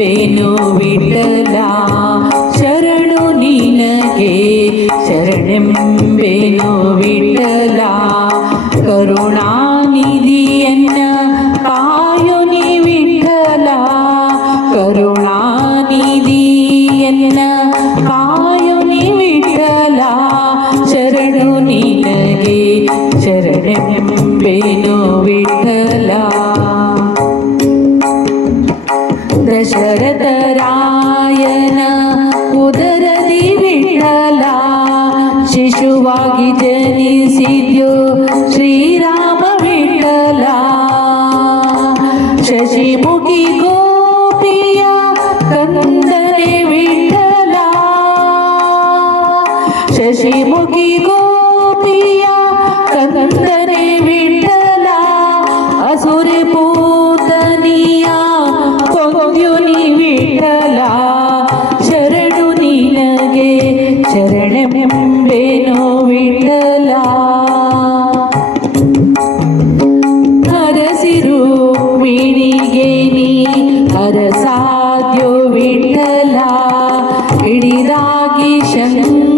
ಶರಣೆಂಬೆನು ವಿಠಲ ಶರಣು ನಿನಗೆ ಶರಣೆಂಬೆನು ವಿಠಲ ಕರುಣಾನಿಧಿಯನ್ನ ಕಾಯು ನೀ ವಿಠಲ ಕರುಣಾನಿಧಿಯನ್ನ ಕಾಯು ನೀ ವಿಠಲ ಶರಣು ನಿನಗೆ ಶರಣೆಂಬೆನು ವಿಠಲ ದಶರಥ ರಾಯನ ಉದರದಿ ವಿಠಲ ಶಿಶುವಾಗಿ ಜನಿಸಿದ್ಯೋ ಶ್ರೀರಾಮ ವಿಠಲ ಶಶಿಮುಖಿ ಗೋಪಿಯ ಕಂದನೆ ವಿಠಲ ಶಶಿಮುಖಿ ಗೋಪಿಯ ಕಂದನೆ ವಿಠಲ ಅಸುರೆ ಪೂತನಿಯ ಕೊಂಗ್ಯುನಿ ವಿಠಲ ಶರಣು ನಿನಗೆ ಶರಣೆಂಬೆನು ವಿಠಲ ಹರಸಿರು ಮಿಣಿಗೆ ನೀ ಹರಸಾದ್ಯೋ ವಿಠಲ ಹಿಡಿದಾಗಿ ಶಂಕ